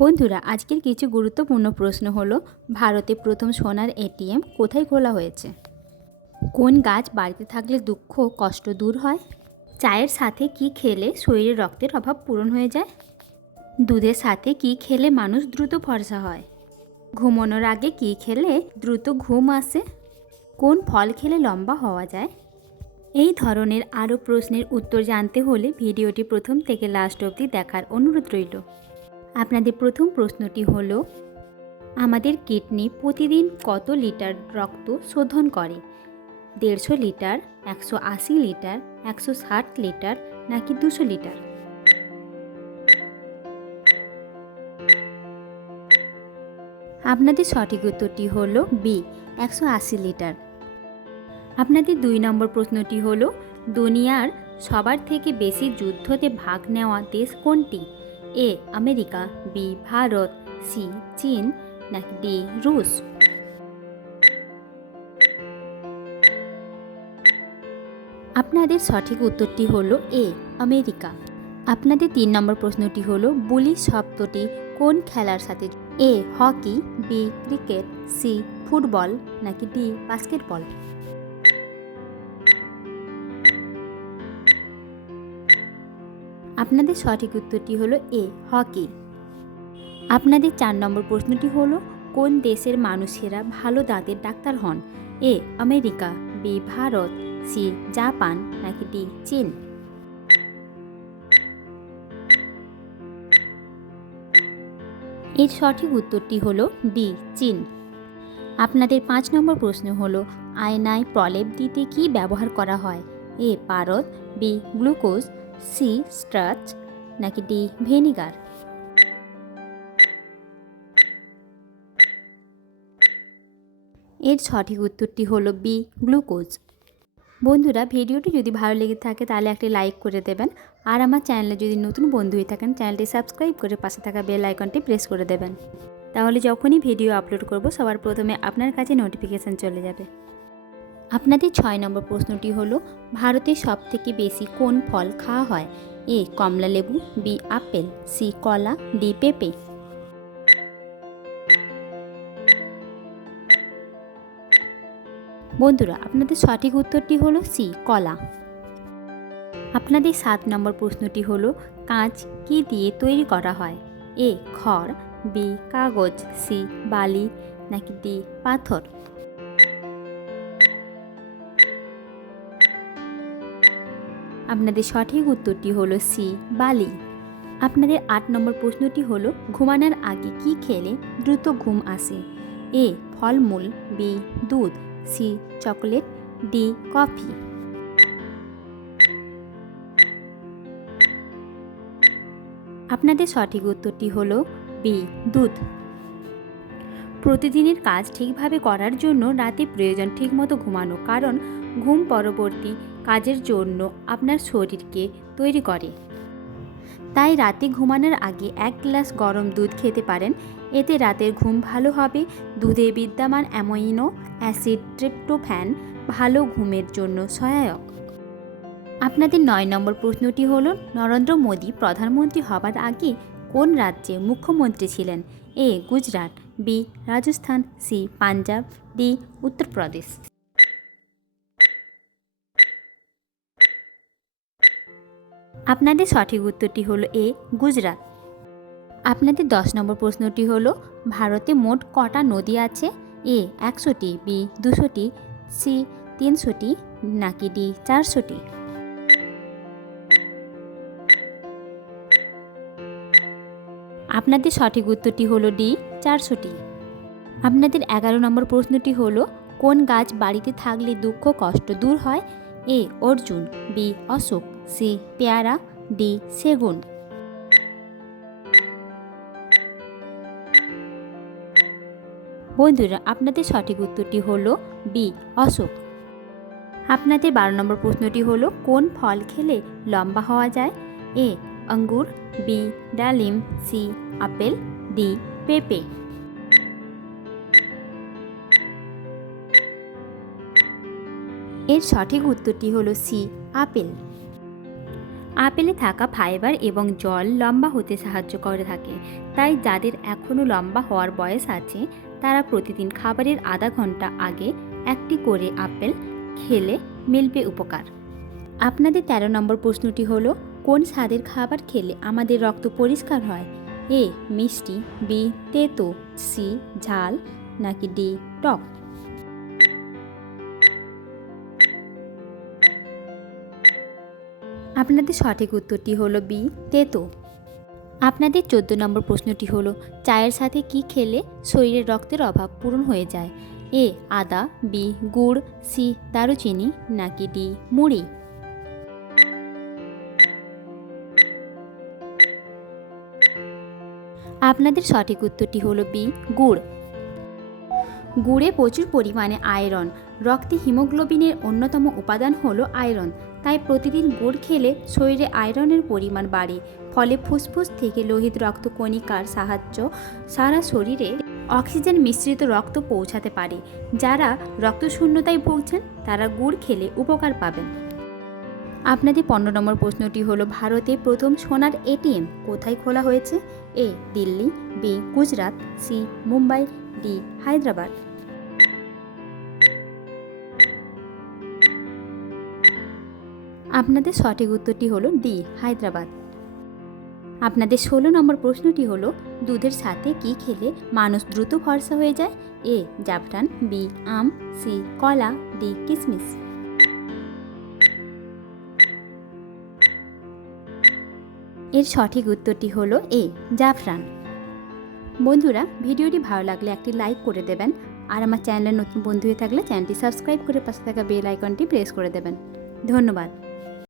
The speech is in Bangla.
বন্ধুরা, আজকের কিছু গুরুত্বপূর্ণ প্রশ্ন হলো, ভারতে প্রথম সোনার এটিএম কোথায় খোলা হয়েছে? কোন গাছ বাড়িতে থাকলে দুঃখ কষ্ট দূর হয়? চায়ের সাথে কি খেলে শরীরে রক্তের অভাব পূরণ হয়ে যায়? দুধের সাথে কি খেলে মানুষ দ্রুত ফর্সা হয়? ঘুমানোর আগে কি খেলে দ্রুত ঘুম আসে? কোন ফল খেলে লম্বা হওয়া যায়? এই ধরনের আরও প্রশ্নের উত্তর জানতে হলে ভিডিওটি প্রথম থেকে লাস্ট অবধি দেখার অনুরোধ রইল। আপনাদের প্রথম প্রশ্নটি হলো, আমাদের কিডনি প্রতিদিন কত লিটার রক্ত শোধন করে? 150 লিটার, 180 লিটার, 160 লিটার নাকি 200 লিটার? আপনাদের সঠিক উত্তরটি হলো বি, 180 লিটার। আপনাদের 2 নম্বর প্রশ্নটি হলো, দুনিয়ার সবার থেকে বেশি যুদ্ধতে ভাগ নেওয়া দেশ কোনটি? A America, B Bharat, C চীন নাকি ডি রুশ? আপনাদের সঠিক উত্তরটি হলো এ আমেরিকা। আপনাদের 3 নম্বর প্রশ্নটি হলো, বুলি শব্দটি কোন খেলার সাথে? A hockey, B cricket, C football নাকি ডি বাস্কেটবল? আপনাদের সঠিক উত্তরটি হলো এ হকি। আপনাদের 4 নম্বর প্রশ্নটি হলো, কোন দেশের মানুষেরা ভালো দাঁতের ডাক্তার হন? A America, B Bharat, C Japan নাকি ডি চীন? এর সঠিক উত্তরটি হলো ডি চীন। আপনাদের 5 নম্বর প্রশ্ন হলো, আয়নায় প্রলেপ দিতে কি ব্যবহার করা হয়? এ পারদ, বি গ্লুকোজ, সি স্টার্চ নাকি ডি ভিনেগার? এর সঠিক উত্তরটি হলো বি গ্লুকোজ। বন্ধুরা, ভিডিওটি যদি ভালো লেগে থাকে তাহলে একটি লাইক করে দেবেন, আর আমার চ্যানেলে যদি নতুন বন্ধু হয়ে থাকেন চ্যানেলটি সাবস্ক্রাইব করে পাশে থাকা বেল আইকনটি প্রেস করে দেবেন। তাহলে যখনই ভিডিও আপলোড করব সবার প্রথমে আপনার কাছে নোটিফিকেশান চলে যাবে। আপনাদের 6 নম্বর প্রশ্নটি হলো, ভারতে সবথেকে বেশি কোন ফল খাওয়া হয়? এ কমলা লেবু, বি আপেল, সি কলা, ডি পেঁপে? বন্ধুরা, আপনাদের সঠিক উত্তরটি হলো সি কলা। আপনাদের 7 নম্বর প্রশ্নটি হলো, কাঁচ কি দিয়ে তৈরি করা হয়? এ খড়, বি কাগজ, সি বালি নাকি ডি পাথর? আপনাদের সঠিক উত্তরটি হলো সি বালি। আপনাদের 8 নম্বর প্রশ্নটি হলো, ঘুমানোর আগে কি খেলে দ্রুত ঘুম আসে? এ ফলমূল, বি দুধ, সি চকোলেট, ডি কফি? আপনাদের সঠিক উত্তরটি হলো বি দুধ। প্রতিদিনের কাজ ঠিকভাবে করার জন্য রাতে প্রয়োজন ঠিকমতো ঘুমানো, কারণ ঘুম পরবর্তী কাজের জন্য আপনার শরীরকে তৈরি করে। তাই রাতে ঘুমানোর আগে 1 গ্লাস গরম দুধ খেতে পারেন, এতে রাতের ঘুম ভালো হবে। দুধে বিদ্যমান অ্যামাইনো অ্যাসিড ট্রিপ্টোফ্যান ভালো ঘুমের জন্য সহায়ক। আপনাদের 9 নম্বর প্রশ্নটি হলো, নরেন্দ্র মোদী প্রধানমন্ত্রী হবার আগে কোন রাজ্যে মুখ্যমন্ত্রী ছিলেন? A Gujarat, B Rajasthan, C Punjab, D Uttar Pradesh? আপনাদের সঠিক উত্তরটি হলো এ গুজরাট। আপনাদের 10 নম্বর প্রশ্নটি হলো, ভারতে মোট কটা নদী আছে? এ 100টি, বি 200টি, সি 300টি নাকি ডি 400টি? আপনাদের সঠিক উত্তরটি হলো ডি 400টি। আপনাদের 11 নম্বর প্রশ্নটি হলো, কোন গাছ বাড়িতে থাকলে দুঃখ কষ্ট দূর হয়? এ অর্জুন, বি অশোক, সি পেয়ারা, ডি সেগুন? বন্ধুরা, আপনাদের সঠিক উত্তরটি হলো বি অশোক। আপনাদের 12 নম্বর প্রশ্নটি হলো, কোন ফল খেলে লম্বা হওয়া যায়? এ আঙ্গুর, বি ডালিম, সি আপেল, ডি পেঁপে? এর সঠিক উত্তরটি হলো সি আপেল। আপেলে থাকা ফাইবার এবং জল লম্বা হতে সাহায্য করে থাকে, তাই যাদের এখনও লম্বা হওয়ার বয়স আছে তারা প্রতিদিন খাবারের আধা ঘন্টা আগে একটি করে আপেল খেলে মিলবে উপকার। আপনাদের 13 নম্বর প্রশ্নটি হলো, কোন স্বাদের খাবার খেলে আমাদের রক্ত পরিষ্কার হয়? এ মিষ্টি, বি তেতো, সি ঝাল, নাকি ডি টক? আপনাদের সঠিক উত্তরটি হলো বি তেতো। আপনাদের 14 নম্বর প্রশ্নটি হলো, চায়ের সাথে কি খেলে শরীরের রক্তের অভাব পূরণ হয়ে যায়? এ আদা, বি গুড়, সি দারুচিনি, নাকি ডি মুড়ি? আপনাদের সঠিক উত্তরটি হলো বি গুড়। গুড়ে প্রচুর পরিমাণে আয়রন। রক্তে হিমোগ্লোবিনের অন্যতম উপাদান হলো আয়রন, তাই প্রতিদিন গুড় খেলে শরীরে আয়রনের পরিমাণ বাড়ে, ফলে ফুসফুস থেকে লোহিত রক্তকণিকার সাহায্য সারা শরীরে অক্সিজেন মিশ্রিত রক্ত পৌঁছাতে পারে। যারা রক্তশূন্যতায় ভুগছেন তারা গুড় খেলে উপকার পাবেন। আপনাদের 15 নম্বর প্রশ্নটি হলো, ভারতে প্রথম সোনার এটিএম কোথায় খোলা হয়েছে? A Delhi, B Gujarat, C Mumbai, D Hyderabad? আপনাদের সঠিক উত্তরটি হলো ডি হায়দ্রাবাদ। আপনাদের 16 নম্বর প্রশ্নটি হলো, দুধের সাথে কি খেলে মানুষ দ্রুত ফর্সা হয়ে যায়? এ জাফরান, বি আম, সি কলা, ডি কিশমিশ? এর সঠিক উত্তরটি হলো এ জাফরান। বন্ধুরা, ভিডিওটি ভালো লাগলে একটি লাইক করে দেবেন, আর আমার চ্যানেলের নতুন বন্ধু হয়ে থাকলে চ্যানেলটি সাবস্ক্রাইব করে পাশে থাকা বেল আইকনটি প্রেস করে দেবেন। ধন্যবাদ।